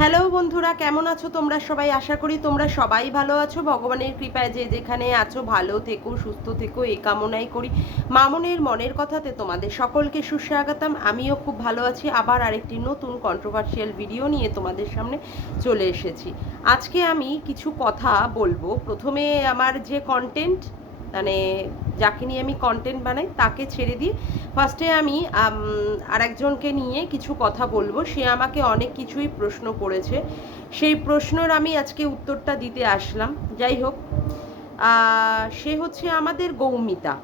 Hello বন্ধুরা, কেমন আছো তোমরা সবাই? আশা করি তোমরা সবাই ভালো আছো। ভগবানের কৃপায় যে যেখানে আছো ভালো থেকো, সুস্থ থেকো, এই কামনাই করি। মামনের মনের কথাতে তোমাদের সকলকে সুস্বাগতম। আমিও খুব ভালো আছি। আবার আরেকটি নতুন কন্ট্রোভার্সিয়াল ভিডিও নিয়ে তোমাদের সামনে চলে এসেছি। আজকে আমি কিছু কথা বলবো। প্রথমে আমার যে কন্টেন্ট, মানে যাকে নিয়ে আমি কন্টেন্ট বানাই তাকে ছেড়ে দিয়ে ফার্স্টে আমি আরেকজনকে নিয়ে কিছু কথা বলবো। সে আমাকে অনেক কিছুই প্রশ্ন করেছে, সেই প্রশ্নর আমি আজকে উত্তরটা দিতে আসলাম। যাই হোক, সে হচ্ছে আমাদের গৌমিতা।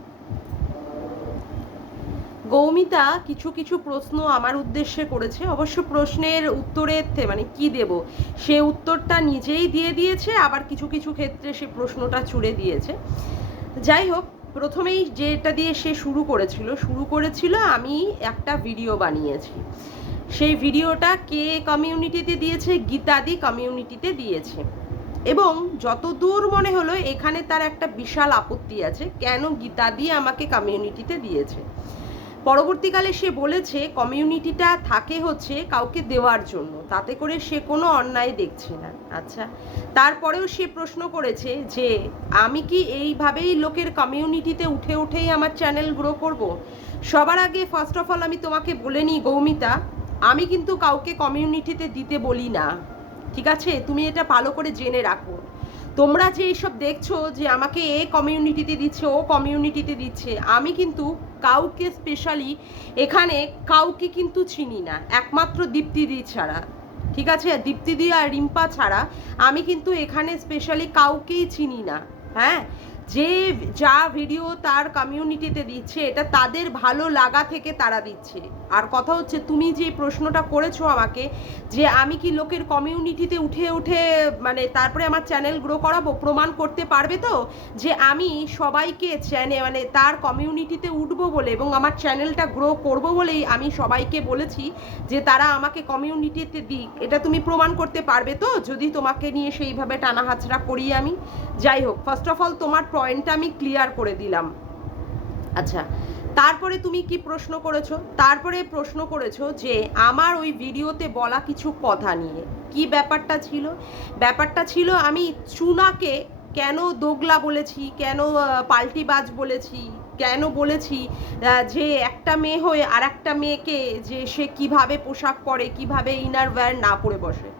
গৌমিতা কিছু কিছু প্রশ্ন আমার উদ্দেশ্যে করেছে। অবশ্য প্রশ্নের উত্তরের মানে কি দেব, সে উত্তরটা নিজেই দিয়ে দিয়েছে, আবার কিছু কিছু ক্ষেত্রে সে প্রশ্নটা ছুড়ে দিয়েছে। যাই হোক, প্রথমেই যেটা দিয়ে সে শুরু করেছিল আমি একটা ভিডিও বানিয়েছি। সেই ভিডিওটা কে কমিউনিটিতে দিয়েছে? গীতাদি কমিউনিটিতে দিয়েছে। এবং যতদূর মনে হলো এখানে তার একটা বিশাল আপত্তি আছে, কেন গীতাদি আমাকে কমিউনিটিতে দিয়েছে। পরবর্তীকালে সে বলেছে কমিউনিটিটা থাকে হচ্ছে কাউকে দেওয়ার জন্য, তাতে করে সে কোনো অন্যায় দেখছে না। আচ্ছা, তারপরেও সে প্রশ্ন করেছে যে আমি কি এইভাবেই লোকের কমিউনিটিতে উঠে উঠেই আমার চ্যানেল গ্রো করব? সবার আগে ফার্স্ট অফ অল আমি তোমাকে বলে নিই গৌমিতা, আমি কিন্তু কাউকে কমিউনিটিতে দিতে বলি না, ঠিক আছে? তুমি এটা ভালো করে জেনে রাখো। তোমরা যে এইসব দেখছো যে আমাকে এ কমিউনিটিতে দিচ্ছে, ও কমিউনিটিতে দিচ্ছে, আমি কিন্তু কাউকে স্পেশালি এখানে কাউকে কিন্তু চিনি না, একমাত্র দীপ্তিদি ছাড়া। ঠিক আছে? দীপ্তিদি আর রিম্পা ছাড়া আমি কিন্তু এখানে স্পেশালি কাউকেই চিনি না। হ্যাঁ, যে যা ভিডিও তার কমিউনিটিতে দিচ্ছে এটা তাদের ভালো লাগা থেকে তারা দিচ্ছে। আর কথা হচ্ছে, তুমি যে প্রশ্নটা করেছো আমাকে যে আমি কি লোকের কমিউনিটিতে উঠে উঠে মানে তারপরে আমার চ্যানেল গ্রো করাবো, প্রমাণ করতে পারবে তো যে আমি সবাইকে মানে তার কমিউনিটিতে উঠবো বলে এবং আমার চ্যানেলটা গ্রো করব বলেই আমি সবাইকে বলেছি যে তারা আমাকে কমিউনিটিতে দিক, এটা তুমি প্রমাণ করতে পারবে তো যদি তোমাকে নিয়ে সেইভাবে টানা হাচড়া করি আমি? যাই হোক, ফার্স্ট অফ অল তোমার পয়েন্টটা আমি ক্লিয়ার করে দিলাম। আচ্ছা, তারপরে তুমি কি প্রশ্ন করেছো? তারপরে প্রশ্ন করেছো যে আমার ওই ভিডিওতে বলা কিছু কথা নিয়ে কি ব্যাপারটা ছিল। ব্যাপারটা ছিল আমি চুনাকে কেন দোগলা বলেছি, কেন পাল্টিবাজ বলেছি, কেন বলেছি যে একটা মেয়ে হয়ে আর একটা মেয়েকে যে সে কিভাবে পোশাক পরে, কিভাবে ইনার ওয়্যার না পরে বসে।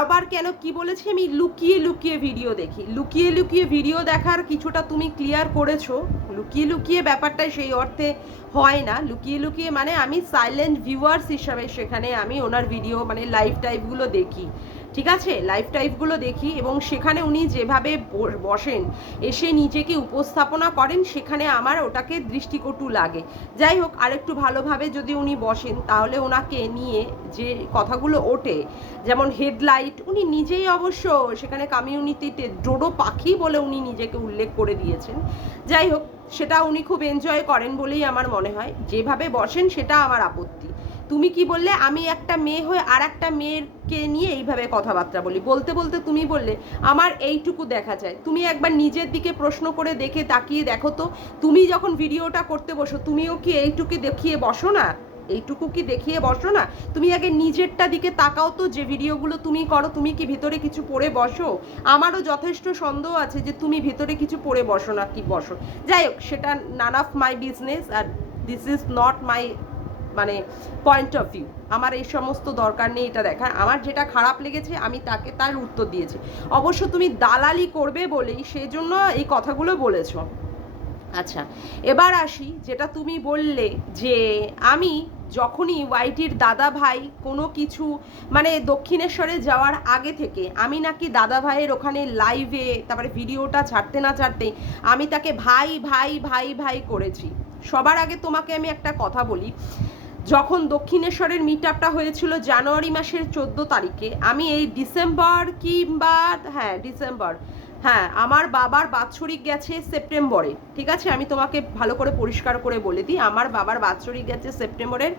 আবার কেন কি বলেছি আমি লুকিয়ে লুকিয়ে ভিডিও দেখি, লুকিয়ে লুকিয়ে ভিডিও দেখার কিছুটা তুমি ক্লিয়ার করেছো। লুকিয়ে লুকিয়ে ব্যাপারটা সেই অর্থে হয় না। লুকিয়ে লুকিয়ে মানে আমি সাইলেন্ট ভিউয়ার্স হিসাবে সেখানে আমি ওনার ভিডিও মানে লাইভ টাইপগুলো দেখি, ঠিক আছে? লাইভ টাইপগুলো দেখি এবং সেখানে উনি যেভাবে বসেন, এসে নিজেকে উপস্থাপনা করেন, সেখানে আমার ওটাকে দৃষ্টিকটু লাগে। যাই হোক, আরেকটু ভালোভাবে যদি উনি বসেন তাহলে ওনাকে নিয়ে যে কথাগুলো ওঠে, যেমন হেডলাইট, উনি নিজেই অবশ্য সেখানে কমিউনিটিতে ডোডো পাখি বলে উনি নিজেকে উল্লেখ করে দিয়েছেন। যাই হোক, সেটা উনি খুব এনজয় করেন বলেই আমার মনে হয়। যেভাবে বসেন সেটা আমার আপত্তি। তুমি কি বললে আমি একটা মেয়ে হয়ে আর একটা মেয়েকে নিয়ে এইভাবে কথাবার্তা বলি, বলতে বলতে তুমি বললে আমার এইটুকু দেখা যায়। তুমি একবার নিজের দিকে প্রশ্ন করে দেখে তাকিয়ে দেখো তো, তুমি যখন ভিডিওটা করতে বসো তুমিও কি এইটুকু দেখিয়ে বসো না? এইটুকু কি দেখিয়ে বসো না? তুমি আগে নিজেরটা দিকে তাকাও তো, যে ভিডিওগুলো তুমি করো তুমি কি ভিতরে কিছু পড়ে বসো? আমারও যথেষ্ট সন্দেহ আছে যে তুমি ভিতরে কিছু পড়ে বসো না কি বসো। যাই হোক, সেটা নান অফ মাই বিজনেস, আর দিস ইজ নট মাই মানে পয়েন্ট অফ ভিউ। আমার এই সমস্ত দরকার নেই এটা দেখা। আমার যেটা খারাপ লেগেছে আমি তাকে তার উত্তর দিয়েছি। অবশ্য তুমি দালালি করবে বলেই সেই জন্য এই কথাগুলো বলেছো। আচ্ছা, এবার আসি যেটা তুমি বললে যে আমি যখনই ওয়াইটির দাদা ভাই কোনো কিছু মানে দক্ষিণেশ্বরে যাওয়ার আগে থেকে আমি নাকি দাদা ভাইয়ের ওখানে লাইভে তারপরে ভিডিওটা ছাড়তে না ছাড়তেই আমি তাকে ভাই ভাই ভাই ভাই করেছি। সবার আগে তোমাকে আমি একটা কথা বলি, যখন দক্ষিণেশ্বরের মিট আপটা হয়েছিল জানুয়ারি মাসের 14 তারিখে, আমি এই ডিসেম্বর কিংবা হ্যাঁ ডিসেম্বর, হ্যাঁ আমার বাবার বাৎসরিক গেছে সেপ্টেম্বরে, ঠিক আছে? আমি তোমাকে ভালো করে পরিষ্কার করে বলে দিই, আমার বাবার বাৎসরিক গেছে সেপ্টেম্বরের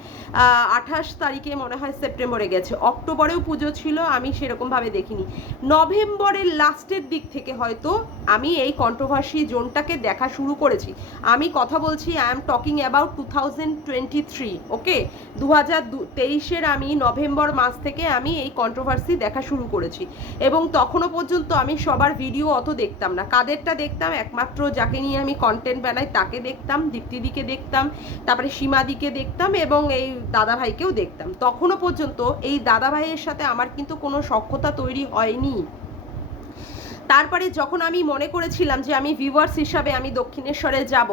28 তারিখে, মনে হয় সেপ্টেম্বরে গেছে। অক্টোবরেও পুজো ছিল, আমি সেরকমভাবে দেখিনি। নভেম্বরের লাস্টের দিক থেকে হয়তো আমি এই কন্ট্রোভার্সি জোনটাকে দেখা শুরু করেছি। আমি কথা বলছি, আই এম টকিং অ্যাবাউট 2023, ওকে? 2023-এর আমি নভেম্বর মাস থেকে আমি এই কন্ট্রোভার্সি দেখা শুরু করেছি, এবং তখনও পর্যন্ত আমি সবার ভিডিও অত দেখতাম না। কাদেরটা দেখতাম? একমাত্র যাকে নিয়ে আমি কন্টেন্ট বানাই তাকে দেখতাম, দীপ্তিদিকে দেখতাম, তারপরে সীমাদিকে দেখতাম, এবং এই দাদাভাইকেও দেখতাম। তখনও পর্যন্ত এই দাদাভাইয়ের সাথে আমার কিন্তু কোনো সখ্যতা তৈরি হয়নি। তারপরে যখন আমি মনে করেছিলাম যে আমি ভিউয়ার্স হিসাবে আমি দক্ষিণেশ্বরে যাব,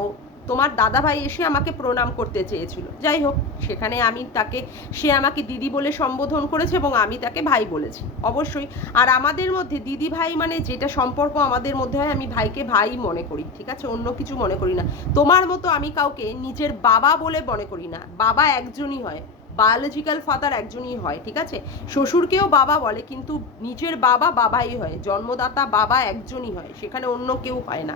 তোমার দাদাভাই এসে আমাকে প্রণাম করতে চেয়েছিল। যাই হোক, সেখানে আমি তাকে, সে আমাকে দিদি বলে সম্বোধন করেছে এবং আমি তাকে ভাই বলেছি, অবশ্যই। আর আমাদের মধ্যে দিদি ভাই মানে যেটা সম্পর্ক আমাদের মধ্যে হয়, আমি ভাইকে ভাই মনে করি, ঠিক আছে? অন্য কিছু মনে করি না। তোমার মতো আমি কাউকে নিজের বাবা বলে মনে করি না। বাবা একজনই হয়, বায়োলজিক্যাল ফাদার একজনই হয়, ঠিক আছে? শ্বশুরকেও বাবা বলে, কিন্তু নিজের বাবা বাবাই হয়, জন্মদাতা বাবা একজনই হয়, সেখানে অন্য কেউ হয় না।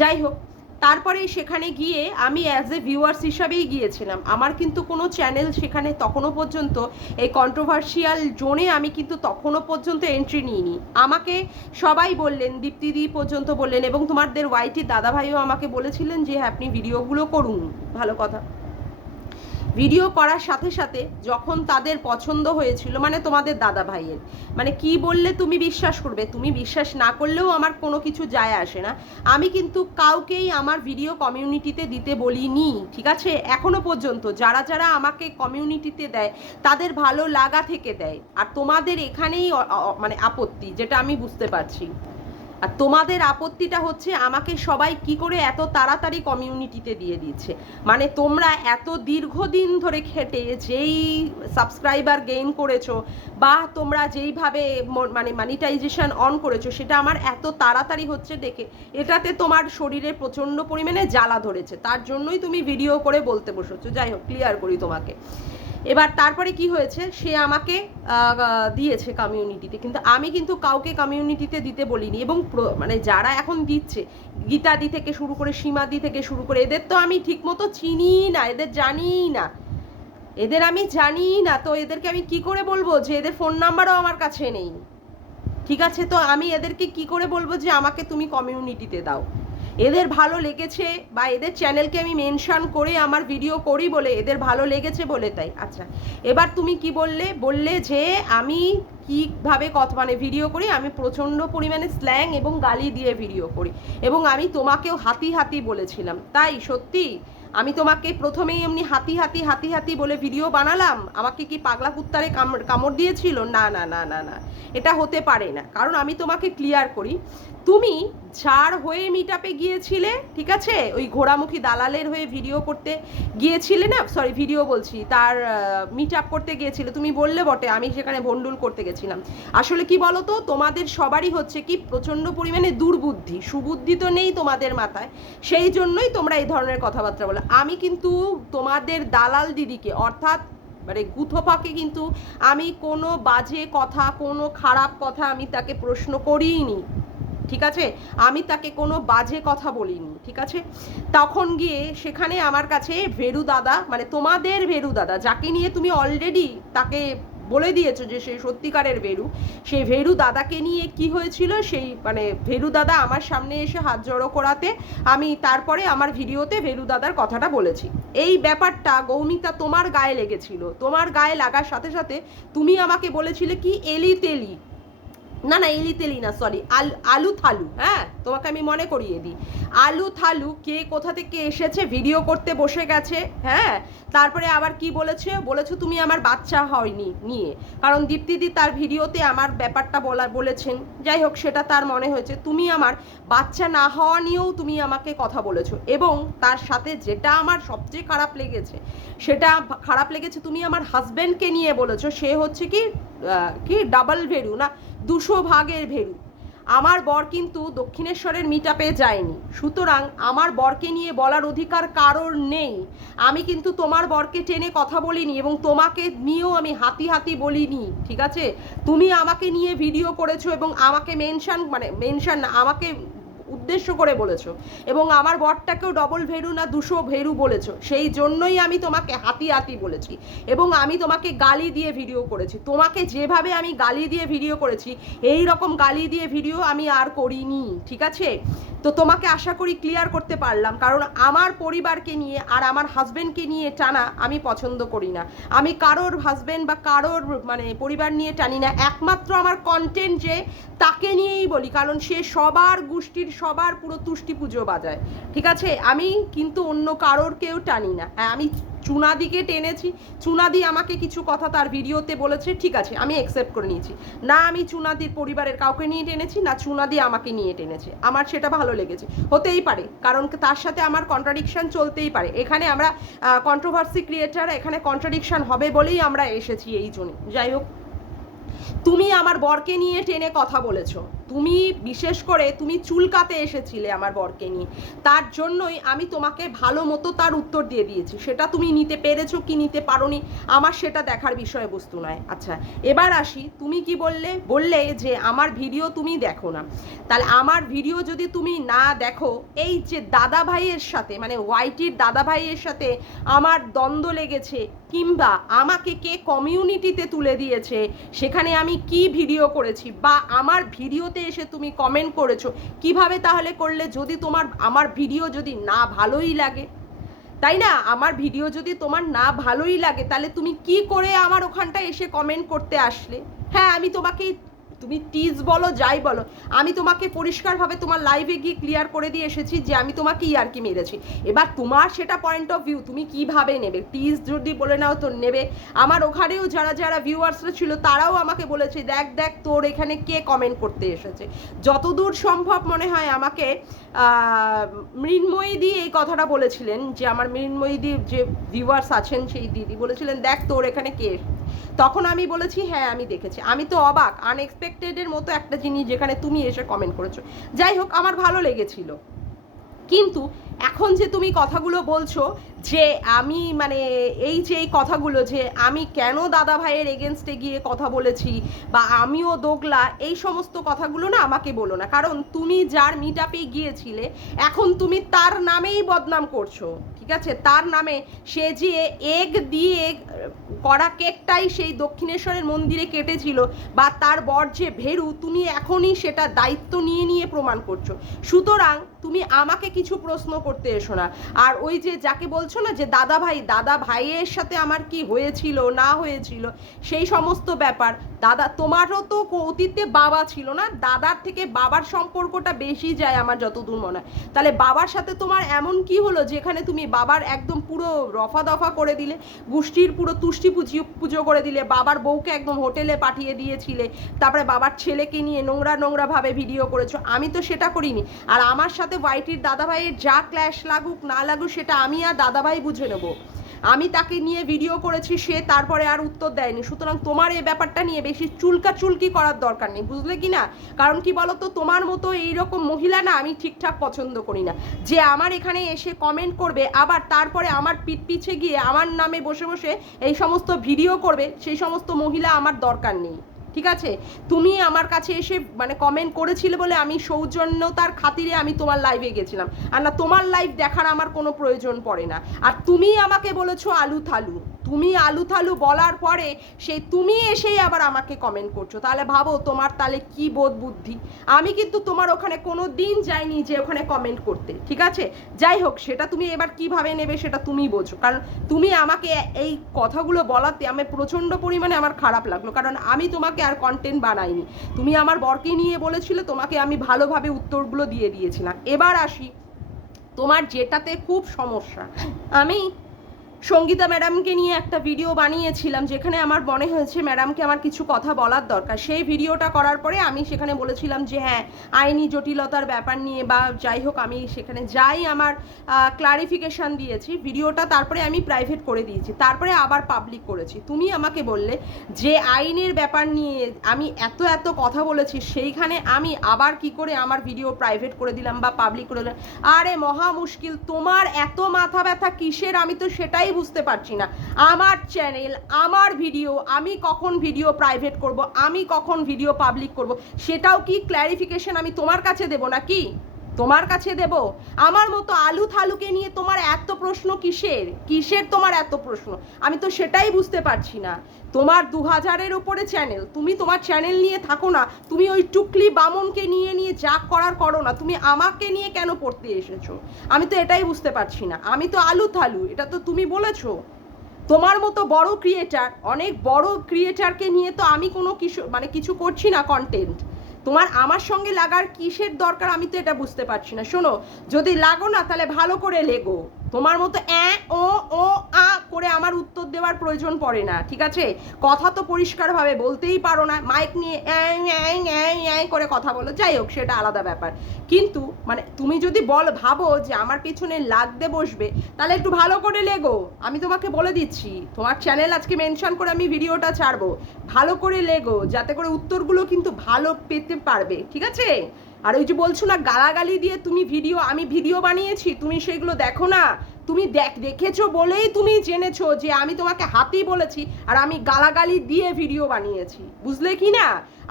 যাই হোক, তারপরে সেখানে গিয়ে আমি অ্যাজ এ ভিউয়ার্স হিসাবেই গিয়েছিলাম। আমার কিন্তু কোনো চ্যানেল সেখানে তখনও পর্যন্ত এই কন্ট্রোভার্সিয়াল জোনে আমি কিন্তু তখনও পর্যন্ত এন্ট্রি নিইনি। আমাকে সবাই বললেন, দীপ্তিদি পর্যন্ত বললেন, এবং তোমাদের ওয়াইটি দাদাভাইও আমাকে বলেছিলেন যে হ্যাঁ, আপনি ভিডিওগুলো করুন, ভালো কথা। ভিডিও করার সাথে সাথে যখন তাদের পছন্দ হয়েছিল, মানে তোমাদের দাদা ভাইয়ের, মানে কি বললে তুমি বিশ্বাস করবে, তুমি বিশ্বাস না করলেও আমার কোনো কিছু যায় আসে না। আমি কিন্তু কাউকেই আমার ভিডিও কমিউনিটিতে দিতে বলিনি, ঠিক আছে? এখনো পর্যন্ত যারা যারা আমাকে কমিউনিটিতে দেয় তাদের ভালো লাগা থেকে দেয়, আর তোমাদের এখানেই মানে আপত্তি, যেটা আমি বুঝতে পারছি। আর তোমাদের আপত্তিটা হচ্ছে আমাকে সবাই কি করে এত তাড়াতাড়ি কমিউনিটিতে দিয়ে দিচ্ছে। মানে তোমরা এত দীর্ঘদিন ধরে খেটে যেই সাবস্ক্রাইবার গেইন করেছো, বা তোমরা যেইভাবে মানে মনিটাইজেশন অন করেছো, সেটা আমার এত তাড়াতাড়ি হচ্ছে দেখে এটাতে তোমার শরীরে প্রচণ্ড পরিমাণে জ্বালা ধরেছে, তার জন্যই তুমি ভিডিও করে বলতে বসেছো। যাই হোক, ক্লিয়ার করি তোমাকে। এবার তারপরে কি হয়েছে, সে আমাকে দিয়েছে কমিউনিটিতে, কিন্তু আমি কিন্তু কাউকে কমিউনিটিতে দিতে বলিনি। এবং মানে যারা এখন দিচ্ছে, গীতাদি থেকে শুরু করে সীমাদি থেকে শুরু করে, এদের তো আমি ঠিকমতো চিনি না, এদের জানি না, এদের আমি জানি না, তো এদেরকে আমি কি করে বলবো যে এদের ফোন নাম্বারও আমার কাছে নেই, ঠিক আছে? তো আমি এদেরকে কি করে বলবো যে আমাকে তুমি কমিউনিটিতে দাও? এদের ভালো লেগেছে, বা এদের চ্যানেলকে আমি মেনশন করে আমার ভিডিও করি বলে এদের ভালো লেগেছে বলে তাই। আচ্ছা, এবার তুমি কি বললে যে আমি কীভাবে কথা মানে ভিডিও করি, আমি প্রচণ্ড পরিমাণে স্ল্যাং এবং গালি দিয়ে ভিডিও করি, এবং আমি তোমাকেও হাতি হাতি বলেছিলাম। তাই সত্যি আমি তোমাকে প্রথমেই এমনি হাতি হাতি হাতি হাতি বলে ভিডিও বানালাম? আমাকে কি পাগলা কুত্তারে কামড় দিয়েছিল? না না না না না, এটা হতে পারে না। কারণ আমি তোমাকে ক্লিয়ার করি, তুমি যার হয়ে মিট আপে গিয়েছিলে, ঠিক আছে, ওই ঘোড়ামুখী দালালের হয়ে ভিডিও করতে গিয়েছিলে না, সরি ভিডিও বলছি, তার মিট আপ করতে গিয়েছিলে, তুমি বললে বটে আমি সেখানে ভন্ডুল করতে গেছিলাম। আসলে কি বলো তো, তোমাদের সবারই হচ্ছে কি প্রচণ্ড পরিমাণে দুর্বুদ্ধি, সুবুদ্ধি তো নেই তোমাদের মাথায়, সেই জন্যই তোমরা এই ধরনের কথাবার্তা বলো। আমি কিন্তু তোমাদের দালাল দিদিকে, অর্থাৎ মানে গুথোপাকে কিন্তু আমি কোনো বাজে কথা, কোনো খারাপ কথা আমি তাকে প্রশ্ন করিনি, ঠিক আছে? আমি তাকে কোনো বাজে কথা বলিনি, ঠিক আছে? তখন গিয়ে সেখানে আমার কাছে ভেরু দাদা, মানে তোমাদের ভেরু দাদা, যাকে নিয়ে তুমি অলরেডি তাকে বলে দিয়েছো যে সে সত্যিকারের ভেরু, সেই ভেরু দাদাকে নিয়ে কি হয়েছিল, সেই মানে ভেরু দাদা আমার সামনে এসে হাত জড়ো করাতে আমি তারপরে আমার ভিডিওতে ভেরু দাদার কথাটা বলেছি। এই ব্যাপারটা গৌমিতা তোমার গায়ে লেগেছিল, তোমার গায়ে লাগার সাথে সাথে তুমি আমাকে বলেছিলে কি এলি তেলি, না না এলি তেলি না, সরি, আলু থালু। হ্যাঁ, তোমাকে আমি মনে করিয়ে দিই, আলু থালু কে কোথা থেকে এসেছে, ভিডিও করতে বসে গেছে। হ্যাঁ, তারপরে আবার কি বলেছো তুমি আমার বাচ্চা হয়নি নিয়ে, কারণ দীপ্তিদি তার ভিডিওতে আমার ব্যাপারটা বলেছেন। যাই হোক, সেটা তার মনে হয়েছে। তুমি আমার বাচ্চা না হওয়া নিয়েও তুমি আমাকে কথা বলেছো, এবং তার সাথে যেটা আমার সবচেয়ে খারাপ লেগেছে, তুমি আমার হাজব্যান্ডকে নিয়ে বলেছো সে হচ্ছে কি ডাবল ভেরু, না 200 ভাগের ভেরু। আমার বর কিন্তু দক্ষিণেশ্বরের মিট আপে যায়নি, সুতরাং আমার বরকে নিয়ে বলার অধিকার কারোর নেই। আমি কিন্তু তোমার বরকে টেনে কথা বলিনি, এবং তোমাকে নিয়েও আমি হাতি হাতি বলিনি, ঠিক আছে? তুমি আমাকে নিয়ে ভিডিও করেছো এবং আমাকে মেনশন না, আমাকে উদ্দেশ্য করে বলেছো, এবং আমার বরটাকেও ডবল ভেরু না 200 ভেরু বলেছো। সেই জন্যই আমি তোমাকে হাতি হাতি বলেছি এবং আমি তোমাকে গালি দিয়ে ভিডিও করেছি। তোমাকে যেভাবে আমি গালি দিয়ে ভিডিও করেছি এই রকম গালি দিয়ে ভিডিও আমি আর করিনি, ঠিক আছে? তো তোমাকে আশা করি ক্লিয়ার করতে পারলাম, কারণ আমার পরিবারকে নিয়ে আর আমার হাজবেন্ডকে নিয়ে টানা আমি পছন্দ করি না। আমি কারোর হাজবেন্ড বা কারোর মানে পরিবার নিয়ে টানি না, একমাত্র আমার কন্টেন্ট যে তাকে নিয়েই বলি, কারণ সে সবার গোষ্ঠীর সবার পুরো তুষ্টি পুজো বাজায়, ঠিক আছে? আমি কিন্তু অন্য কারোর কেউ টানি না। হ্যাঁ, আমি চুনাদিকে টেনেছি, চুনাদি আমাকে কিছু কথা তার ভিডিওতে বলেছে, ঠিক আছে, আমি অ্যাকসেপ্ট করে নিয়েছি। না আমি চুনাদির পরিবারের কাউকে নিয়ে টেনেছি, না চুনাদি আমাকে নিয়ে টেনেছে, আমার সেটা ভালো লেগেছে। হতেই পারে, কারণ তার সাথে আমার কন্ট্রাডিকশন চলতেই পারে। এখানে আমরা কন্ট্রোভার্সি ক্রিয়েটার, এখানে কন্ট্রাডিকশন হবে বলেই আমরা এসেছি এই জন্য। যাই হোক, তুমি আমার বরকে নিয়ে টেনে কথা বলেছো, তুমি বিশেষ করে তুমি চুলকাতে এসেছিলে আমার বরকে নিয়ে, তার জন্যই আমি তোমাকে ভালো মতো তার উত্তর দিয়ে দিয়েছি। সেটা তুমি নিতে পেরেছো কি নিতে পারোনি আমার সেটা দেখার বিষয়বস্তু নয়। আচ্ছা, এবার আসি, তুমি কি বললে যে আমার ভিডিও তুমি দেখো না। তাহলে আমার ভিডিও যদি তুমি না দেখো, এই যে দাদা ভাইয়ের সাথে মানে ওয়াইটির দাদা ভাইয়ের সাথে আমার দ্বন্দ্ব লেগেছে, কিংবা আমাকে কে কমিউনিটিতে তুলে দিয়েছে, সেখানে আমি কি ভিডিও করেছি, বা আমার ভিডিওতে এসে তুমি কমেন্ট করেছো, কিভাবে তাহলে করলে? যদি আমার ভিডিও যদি না ভালোই লাগে, তাই না? আমার ভিডিও যদি তোমার না ভালোই লাগে, তাহলে তুমি কি করে আমার ওখানটায় এসে কমেন্ট করতে আসলে? হ্যাঁ, আমি তোমাকে, তুমি টিজ বলো যাই বলো, আমি তোমাকে পরিষ্কারভাবে তোমার লাইভে গিয়ে ক্লিয়ার করে দিয়ে এসেছি যে আমি তোমাকে ইয়ার্কি মেরেছি। এবার তোমার সেটা পয়েন্ট অফ ভিউ, তুমি কিভাবে নেবে। টিজ যদি বলে নাও তো নেবে। আমার ওখানেও যারা ভিউয়ার্সরা ছিল তারাও আমাকে বলেছে, দেখ দেখ তোর এখানে কে কমেন্ট করতে এসেছে। যতদূর সম্ভব মনে হয় আমাকে মৃন্ময়ী দি এই কথাটা বলেছিলেন, যে আমার মৃন্ময়ী দি যে ভিউয়ার্স আছেন সেই দিদি বলেছিলেন, দেখ তোর এখানে কে। তখন আমি বলেছি হ্যাঁ আমি দেখেছি। আমি তো অবাক, আনএক্সপেক্টেডের মতো একটা জিনিস যেখানে তুমি এসে কমেন্ট করেছো। যাই হোক, আমার ভালো লেগেছিল। কিন্তু এখন যে তুমি কথাগুলো বলছো যে আমি মানে এই যে এই কথাগুলো যে আমি কেন দাদা ভাইয়ের এগেনস্টে গিয়ে কথা বলেছি বা আমিও দোগলা, এই সমস্ত কথাগুলো না আমাকে বলো না। কারণ তুমি যার মিট আপে গিয়েছিলে এখন তুমি তার নামেই বদনাম করছো, ঠিক আছে? তার নামে সে যে এগ দিয়ে করা কেকটাই সেই দক্ষিণেশ্বরের মন্দিরে কেটেছিল, বা তার বর যে ভেরু, তুমি এখনই সেটা দায়িত্ব নিয়ে প্রমাণ করছো। সুতরাং তুমি আমাকে কিছু প্রশ্ন করতে এসো না। আর ওই যে যাকে বলছো না যে দাদা ভাইয়ের সাথে আমার কি হয়েছিল না হয়েছিল সেই সমস্ত ব্যাপার, তোমারও তো অতীতে বাবা ছিল না, দাদার থেকে বাবার সম্পর্কটা বেশি যায় আমার যতদূর মনে হয়। তাহলে বাবার সাথে তোমার এমন কি হলো যেখানে তুমি বাবার একদম পুরো রফা দফা করে দিলে, গোষ্ঠীর পুরো তুষ্টি পুজো করে দিলে, বাবার বউকে একদম হোটেলে পাঠিয়ে দিয়েছিলে, তারপরে বাবার ছেলেকে নিয়ে নোংরা ভাবে ভিডিও করেছো। আমি তো সেটা করিনি। আর আমার সাথে ওয়াইটির দাদাভাইয়ের যা ক্ল্যাশ লাগুক না লাগুক সেটা আমি আর দাদাভাই বুঝে নেবো। আমি তাকে নিয়ে ভিডিও করেছি, সে তারপরে আর উত্তর দেয়নি। সুতরাং তোমার এই ব্যাপারটা নিয়ে বেশি চুলকি করার দরকার নেই, বুঝলে কি না? কারণ কি বলো তো, তোমার মতো এইরকম মহিলা না আমি ঠিকঠাক পছন্দ করি না, যে আমার এখানে এসে কমেন্ট করবে আবার তারপরে আমার পিছে গিয়ে আমার নামে বসে এই সমস্ত ভিডিও করবে। সেই সমস্ত মহিলা আমার দরকার নেই, ঠিক আছে? তুমি আমার কাছে এসে মানে কমেন্ট করেছিলে বলে আমি সৌজন্যতার খাতিরে আমি তোমার লাইভে গেছিলাম, আর না তোমার লাইভ দেখার আমার কোনো প্রয়োজন পড়ে না। আর তুমি আমাকে বলেছো আলু থালু, তুমি আলু থালু বলার পরে সেই তুমি এসেই আবার আমাকে কমেন্ট করছো। তাহলে ভাবো তোমার তাহলে কি বোধ বুদ্ধি। আমি কিন্তু তোমার ওখানে কোনো দিন যাইনি যে ওখানে কমেন্ট করতে, ঠিক আছে? যাই হোক, সেটা তুমি এবার কিভাবে নেবে সেটা তুমি বোঝো। কারণ তুমি আমাকে এই কথাগুলো বলাতে আমি প্রচণ্ড পরিমাণে আমার খারাপ লাগলো, কারণ আমি তোমাকে আর কন্টেন্ট বানাইনি। তুমি আমার বরকে নিয়ে বলেছিলে, তোমাকে আমি ভালোভাবে উত্তরগুলো দিয়ে দিয়েছিলাম। এবার আসি তোমার যেটাতে খুব সমস্যা। আমি সঙ্গীতা ম্যাডামকে নিয়ে একটা ভিডিও বানিয়েছিলাম যেখানে আমার মনে হয়েছে ম্যাডামকে আমার কিছু কথা বলার দরকার। সেই ভিডিওটা করার পরে আমি সেখানে বলেছিলাম যে হ্যাঁ আইনি জটিলতার ব্যাপার নিয়ে বা যাই হোক আমি সেখানে যাই আমার ক্লারিফিকেশান দিয়েছি। ভিডিওটা তারপরে আমি প্রাইভেট করে দিয়েছি, তারপরে আবার পাবলিক করেছি। তুমি আমাকে বললে যে আইনের ব্যাপার নিয়ে আমি এত কথা বলেছি, সেইখানে আমি আবার কি করে আমার ভিডিও প্রাইভেট করে দিলাম বা পাবলিক করে দিলাম? আরে মহা মুশকিল, তোমার এত মাথা ব্যথা কিসের আমি তো সেটাই বুঝতে পারছি না। আমার চ্যানেল, আমার ভিডিও, আমি কখন ভিডিও প্রাইভেট করব, আমি কখন ভিডিও পাবলিক করব, সেটাও কি ক্ল্যারিফিকেশন আমি তোমার কাছে দেব নাকি? তোমার কাছে দেব? আমার মতো আলু থালুকে নিয়ে তোমার এত প্রশ্ন কিসের? কিসের তোমার এত প্রশ্ন? আমি তো সেটাই বুঝতে পারছি না। তোমার 2000-এর ওপরে চ্যানেল, তুমি তোমার চ্যানেল নিয়ে থাকো না, তুমি ওই টুকলি বামনকে নিয়ে নিয়ে যা করার করো না, তুমি আমাকে নিয়ে কেন পড়তে এসেছো? আমি তো এটাই বুঝতে পারছি না। আমি তো আলু থালু, এটা তো তুমি বলেছো। তোমার মতো বড় ক্রিয়েটার, অনেক বড় ক্রিয়েটারকে নিয়ে তো আমি কোনো কিছু করছি না কন্টেন্ট। তোমার আমার সঙ্গে লাগার কিসের দরকার আমি তো এটা বুঝতে পারছি না। শোনো, যদি লাগো না তাহলে ভালো করে লেগো। তোমার মতো ও ও আ করে আমার উত্তর দেওয়ার প্রয়োজন পড়ে না, ঠিক আছে? কথা তো পরিষ্কারভাবে বলতেই পারো না, মাইক নিয়ে করে কথা বলো, যাই হোক সেটা আলাদা ব্যাপার। কিন্তু মানে তুমি যদি ভাবো যে আমার পিছনে লাগতে বসবে, তাহলে একটু ভালো করে লেগো। আমি তোমাকে বলে দিচ্ছি, তোমার চ্যানেল আজকে মেনশন করে আমি ভিডিওটা ছাড়বো। ভালো করে লেগো, যাতে করে উত্তরগুলো কিন্তু ভালো পেতে পারবে, ঠিক আছে? আর ওই যে বলছো না গালাগালি দিয়ে তুমি আমি ভিডিও বানিয়েছি, তুমি সেগুলো দেখো না। তুমি দেখেছো বলেই তুমি জেনেছো যে আমি তোমাকে হাতি বলেছি আর আমি গালাগালি দিয়ে ভিডিও বানিয়েছি, বুঝলে কি না?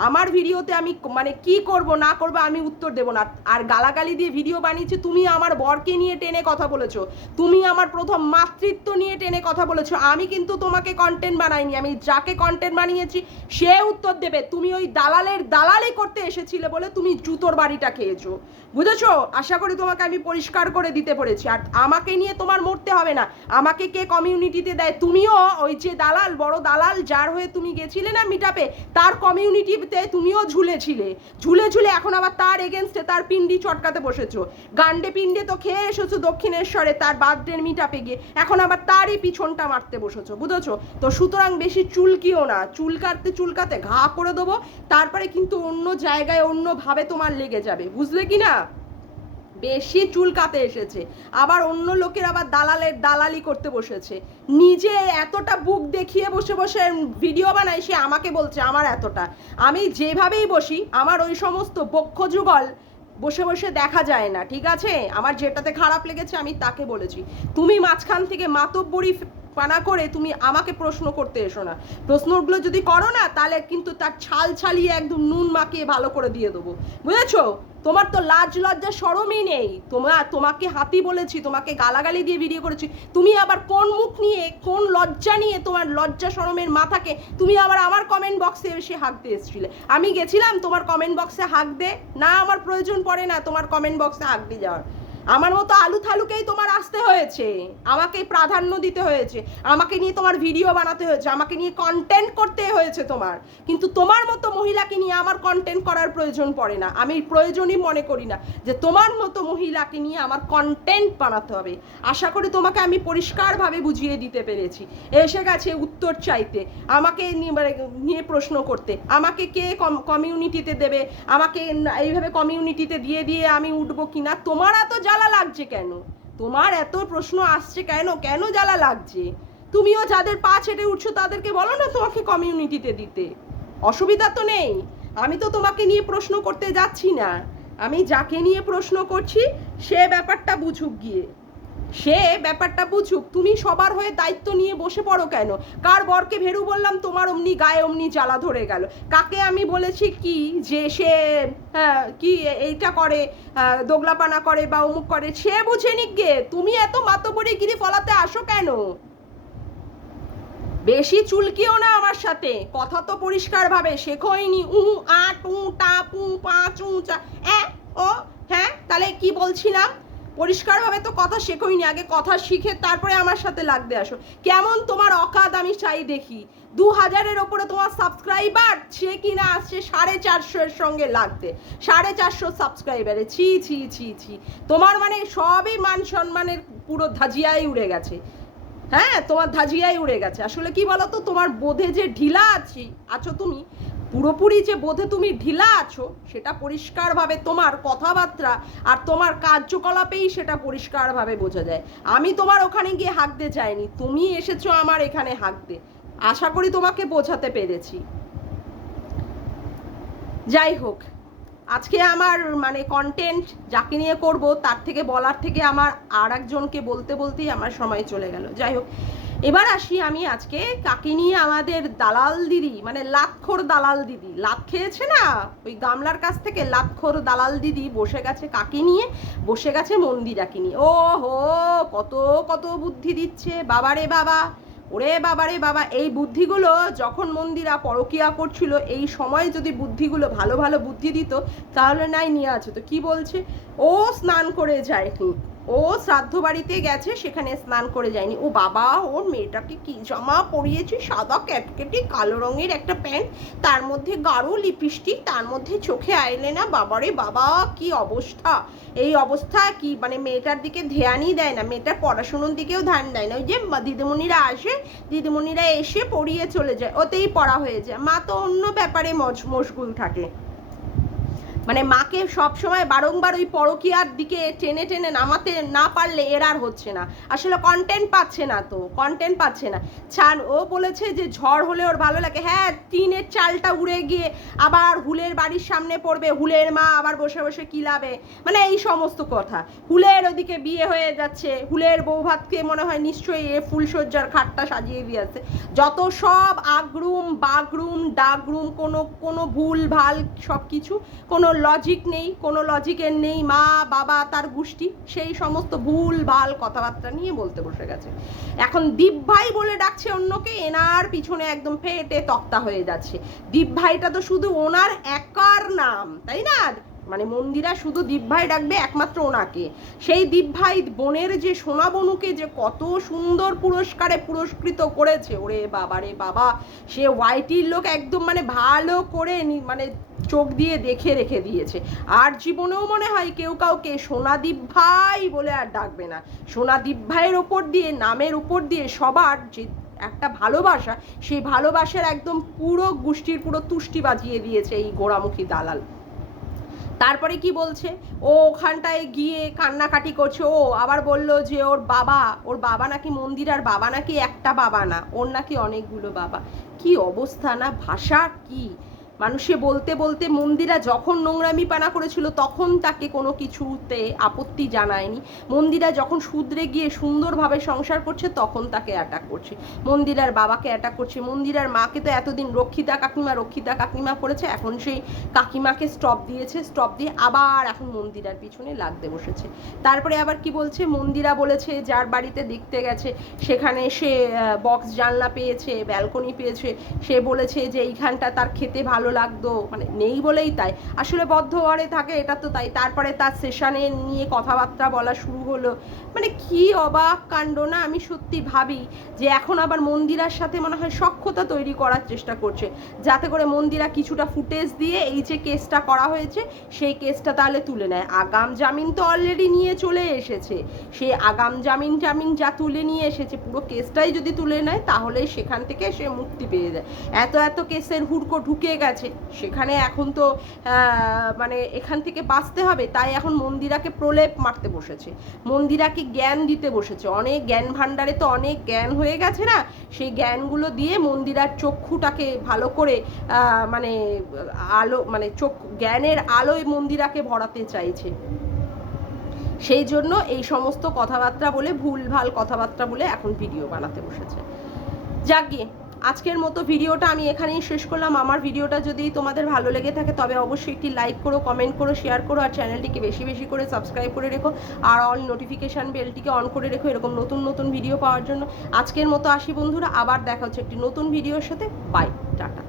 আমার ভিডিওতে আমি মানে কি করব না করব আমি উত্তর দেব না। আর গালাগালি দিয়ে ভিডিও বানিয়েছি, তুমি আমার বরকে নিয়ে টেনে কথা বলেছো, তুমি আমার প্রথম মাতৃত্ব নিয়ে টেনে কথা বলেছো। আমি কিন্তু তোমাকে কন্টেন্ট বানাইনি, আমি যাকে কন্টেন্ট বানিয়েছি সে উত্তর দেবে। তুমি ওই দালালি করতে এসেছিলে বলে তুমি জুতোর বাড়িটা খেয়েছো, বুঝেছো? আশা করি তোমাকে আমি পরিষ্কার করে দিতে পেরেছি। আর আমাকে নিয়ে তোমার মরতে হবে না। আমাকে কে কমিউনিটিতে দেয়? তুমিও ওই যে দালাল, বড় দালাল যার হয়ে তুমি গেছিলে না মিটআপে, তার কমিউনিটিতে তুমিও ঝুলে এখন আবার তার এগেনস্টে তার পিন্ডি চটকাতে বসেছো। গান্ডে পিন্ডে তো খেয়ে এসেছো দক্ষিণেশ্বরে তার বার্থডের মিটআপে গিয়ে, এখন আবার তারই পিছনটা মারতে বসেছো, বুঝেছো? তো সুতরাং বেশি চুলকিও না, চুলকাতে ঘা করে দেবো, তারপরে কিন্তু অন্য জায়গায় অন্যভাবে তোমার লেগে যাবে, বুঝলে কি না? বেশি চুলকাতে এসেছে, আবার অন্য লোকের আবার দালালি করতে বসেছে। নিজে এতটা বুক দেখিয়ে বসে বসে ভিডিও বানাই, সে আমাকে বলছে আমার এতটা। আমি যেভাবেই বসি আমার ওই সমস্ত বক্ষ যুগল বসে বসে দেখা যায় না, ঠিক আছে? আমার যেটাতে খারাপ লেগেছে আমি তাকে বলেছি। তুমি মাঝখান থেকে মাতব্বরি পানা করে তুমি আমাকে প্রশ্ন করতে এসো না। প্রশ্নগুলো যদি করো না তাহলে কিন্তু তার ছাল ছালিয়ে একদম নুন মাখিয়ে ভালো করে দিয়ে দেবো, বুঝেছো? তোমার তো লাজ লজ্জা শরমই নেই। তোমাকে হাতি বলেছি, তোমাকে গালাগালি দিয়ে ভিডিও করেছি, তুমি আবার কোন মুখ নিয়ে, কোন লজ্জা নিয়ে, তোমার লজ্জা শরমের মাথাকে তুমি আবার আমার কমেন্ট বক্সে এসে হাঁক দিয়ে এসেছিলে? আমি গেছিলাম তোমার কমেন্ট বক্সে হাঁক দে? না, আমার প্রয়োজন পড়ে না তোমার কমেন্ট বক্সে হাঁক দিয়ে যাওয়ার। আমার মতো আলু থালুকেই তোমার আসতে হয়েছে, আমাকে প্রাধান্য দিতে হয়েছে, আমাকে নিয়ে তোমার ভিডিও বানাতে হয়েছে, আমাকে নিয়ে কন্টেন্ট করতে হয়েছে তোমার। কিন্তু তোমার মতো মহিলাকে নিয়ে আমার কন্টেন্ট করার প্রয়োজন পড়ে না। আমি প্রয়োজনই মনে করি না যে তোমার মতো মহিলাকে নিয়ে আমার কন্টেন্ট বানাতে হবে। আশা করি তোমাকে আমি পরিষ্কারভাবে বুঝিয়ে দিতে পেরেছি। এসে গেছে উত্তর চাইতে, আমাকে নিয়ে প্রশ্ন করতে, আমাকে কে কমিউনিটিতে দেবে, আমাকে এইভাবে কমিউনিটিতে দিয়ে দিয়ে আমি উঠবো কিনা। তোমার এত জ্বালা লাগছে কেন? তোমার এত প্রশ্ন আসছে কেন? কেন জ্বালা লাগছে? তুমিও যাদের পা ছেড়ে উঠছো তাদেরকে বলো না তোমাকে কমিউনিটিতে দিতে, অসুবিধা তো নেই। আমি তো তোমাকে নিয়ে প্রশ্ন করতে যাচ্ছি না, আমি যাকে নিয়ে প্রশ্ন করছি সে ব্যাপারটা বুঝুক গিয়ে, সে ব্যাপারটা বুঝুক। তুমি সবার হয়ে দায়িত্ব নিয়ে বসে পড়ো কেন? কার বরকে ভেরু বললাম তোমার অমনি গায়ে অমনি জ্বালা ধরে গেল? কাকে আমি বলেছি কি যে সে কি এইটা করে, দোগলাপানা করে বা অমুক করে, সে বুঝে নিক গে। তুমি এত মাতবরিগিরি ফলাতে আসো কেন? বেশি চুলকিও না আমার সাথে, কথা তো পরিষ্কারভাবে শেখোইনি। আ টু টা পু পা চু চা ও হ্যাঁ, তাহলে কি বলছিলাম? পরিষ্কারভাবে তো কথা শেখোইনি, আগে কথা শিখে তারপরে আমার সাথে লাগতে আসো। কেমন তোমার অকাদ আমি চাই দেখি। 2000-এর ওপরে তোমার সাবস্ক্রাইবার, সে কিনা আসছে 450-এর সঙ্গে লাগতে। 450 সাবস্ক্রাইবারে ছি ছি ছি ছি, তোমার মানে সবই মান সম্মানের পুরো ধাজিয়াই উড়ে গেছে। হ্যাঁ, তোমার ধাজিয়াই উড়ে গেছে। আসলে কি বলতো, তোমার বোধে যে ঢিলা আছো তুমি, পুরোপুরি যে বোধে তুমি ঢিলা আছো সেটা পরিষ্কারভাবে তোমার কথাবার্তা আর তোমার কার্যকলাপেই সেটা পরিষ্কারভাবে বোঝা যায়। আমি তোমার ওখানে গিয়ে হাঁকতে চাইনি, তুমি এসেছো আমার এখানে হাঁকতে। আশা করি তোমাকে বোঝাতে পেরেছি। যাই হোক, আজকে আমার মানে কন্টেন্ট যাকে নিয়ে করব তার থেকে বলার থেকে আমার আর একজনকে বলতে বলতেই আমার সময় চলে গেল। যাই হোক, এবার আসি আমি আজকে কাকে নিয়ে। আমাদের দালাল দিদি, মানে লাতখোর দালাল দিদি, লাত খেয়েছে না ওই গামলার কাছ থেকে, লাতখোর দালাল দিদি বসে গেছে কাকে নিয়ে, বসে গেছে মন্দিরাকে নিয়ে। ও হো, কত কত বুদ্ধি দিচ্ছে, বাবারে বাবা, ওরে বাবারে বাবা। এই বুদ্ধিগুলো যখন মন্দিরা পরকিয়া করছিল, এই সময় যদি বুদ্ধিগুলো ভালো ভালো বুদ্ধি দিত তাহলে নাই নিয়ে আছে। তো কি বলছে, ও স্নান করে যায়নি, ও শ্রাদ্ধ বাড়িতে গেছে, সেখানে স্নান করে যায়নি। ও বাবা, ওর মেয়েটাকে কি জামা পরিয়েছে, সাদা ক্যাটকেটে কালো রঙের একটা প্যান্ট, তার মধ্যে গাঢ় লিপস্টিক, তার মধ্যে চোখে আইলেনা, বাবারে বাবা কি অবস্থা। এই অবস্থা কি, মানে মেয়েটার দিকে ধ্যানই দেয় না, মেয়েটার পড়াশুনোর দিকেও ধ্যান দেয় না। ওই যে দিদিমণিরা আসে, দিদিমণিরা এসে পড়িয়ে চলে যায়, ওতেই পড়া হয়ে যায়। মা তো অন্য ব্যাপারে মশগুল থাকে, মানে মাকে সবসময় বারংবার ওই পরকীয়ার দিকে টেনে টেনে নামাতে না পারলে এর আর হচ্ছে না, আসলে কন্টেন্ট পাচ্ছে না, তো কন্টেন্ট পাচ্ছে না। ছাড়, ও বলেছে যে ঝড় হলে ওর ভালো লাগে, হ্যাঁ টিনের চালটা উড়ে গিয়ে আবার হুলের বাড়ির সামনে পড়বে, হুলের মা আবার বসে বসে কিলাবে, মানে এই সমস্ত কথা। হুলের ওদিকে বিয়ে হয়ে যাচ্ছে, হুলের বউ ভাতকে মনে হয় নিশ্চয়ই এ ফুলসজ্জার খাটটা সাজিয়ে দিয়েছে, যত সব আগরুম বাগরুম ডাগরুম, কোনো ভুল ভাল সব কিছু, কোনো লজিক নেই, কোনো লজিকের নেই। মা বাবা তার গোষ্ঠী সেই সমস্ত ভুল ভাল কথাবার্তা নিয়ে বলতে বসে গেছে। এখন দীপ ভাই বলে ডাকছে অন্যকে, এনার পিছনে একদম ফেটে তক্তা হয়ে যাচ্ছে। দীপ ভাইটা তো শুধু ওনার একার নাম, তাই না? মানে মন্দিরা শুধু দীপ ভাই ডাকবে একমাত্র ওনাকে। সেই দীপ ভাই বোনের যে সোনা বনুকে যে কত সুন্দর পুরস্কারে পুরস্কৃত করেছে, ওরে বাবা রে বাবা, সে ওয়াইটির লোক একদম মানে ভালো করে মানে চোখ দিয়ে দেখে রেখে দিয়েছে। আর জীবনেও মনে হয় কেউ কাউকে সোনাদীপ ভাই বলে আর ডাকবে না। সোনাদীপ ভাইয়ের ওপর দিয়ে, নামের উপর দিয়ে সবার যে একটা ভালোবাসা, সেই ভালোবাসার একদম পুরো গোষ্ঠীর পুরো তুষ্টি বাজিয়ে দিয়েছে এই গোড়ামুখী দালাল। তারপরে কি বলছে, ও ওখানটায় গিয়ে কান্নাকাটি করছে। ও আবার বলল যে ওর বাবা নাকি মন্দিরার বাবা নাকি একটা বাবা না, ওর নাকি অনেকগুলো বাবা। কি অবস্থা না, ভাষা কি! মানুষে বলতে বলতে মন্দিরা যখন নোংরামি পানা করেছিল তখন তাকে কোনো কিছুতে আপত্তি জানায়নি। মন্দিরা যখন শুধরে গিয়ে সুন্দরভাবে সংসার করছে তখন তাকে অ্যাটাক করছে, মন্দিরার বাবাকে অ্যাটাক করছে। মন্দিরার মাকে তো এতদিন রক্ষিতা কাকিমা করেছে, এখন সেই কাকিমাকে স্টপ দিয়েছে, স্টপ দিয়ে আবার এখন মন্দিরার পিছনে লাগতে বসেছে। তারপরে আবার কি বলছে, মন্দিরা বলেছে যার বাড়িতে দেখতে গেছে সেখানে সে বক্স জানলা পেয়েছে, ব্যালকনি পেয়েছে, সে বলেছে যে এইখানটা তার খেতে ভালো লাগতো, মানে নেই বলেই তাই, আসলে বদ্ধ ঘরে থাকে এটা তো তাই। তারপরে তার সেশনে নিয়ে কথাবার্তা বলা শুরু হলো, মানে কি অবাক কাণ্ড না। আমি সত্যি ভাবি যে এখন আবার মন্দিরার সাথে মনে হয় সখ্যতা তৈরি করার চেষ্টা করছে, যাতে করে মন্দিরা কিছুটা ফুটেজ দিয়ে এই যে কেসটা করা হয়েছে সেই কেসটা তাহলে তুলে নেয়। আগাম জামিন তো অলরেডি নিয়ে চলে এসেছে, সেই আগাম জামিন যা তুলে নিয়ে এসেছে, পুরো কেসটাই যদি তুলে নেয় তাহলে সেখান থেকে সে মুক্তি পেয়ে যায়। এত কেসের হুড়কো ঢুকে গেছে সেখানে, এখন তো মানে এখান থেকে বাঁচতে হবে, তাই এখন মন্দিরাকে প্রলেপ মারতে বসেছে, মন্দিরাকে জ্ঞান দিতে বসেছে। অনেক জ্ঞান ভাণ্ডারে তো অনেক জ্ঞান হয়ে গেছে না, সেই জ্ঞানগুলো দিয়ে মন্দিরার চক্ষুটাকে ভালো করে মানে আলো, মানে জ্ঞানের আলোয় মন্দিরাকে ভরাতে চাইছে। সেই জন্য এই সমস্ত কথাবার্তা বলে, ভুলভাল কথাবার্তা বলে এখন ভিডিও বানাতে বসেছে। যাকে আজকের মতো ভিডিওটা আমি এখানেই শেষ করলাম। আমার ভিডিওটা যদি তোমাদের ভালো লেগে থাকে তবে অবশ্যই একটি লাইক করো, কমেন্ট করো, শেয়ার করো, আর চ্যানেলটিকে বেশি বেশি করে সাবস্ক্রাইব করে রেখো, আর অল নোটিফিকেশান বেলটিকে অন করে রেখো এরকম নতুন নতুন ভিডিও পাওয়ার জন্য। আজকের মতো আসি বন্ধুরা, আবার দেখা হচ্ছে একটি নতুন ভিডিওর সাথে। Bye, tata.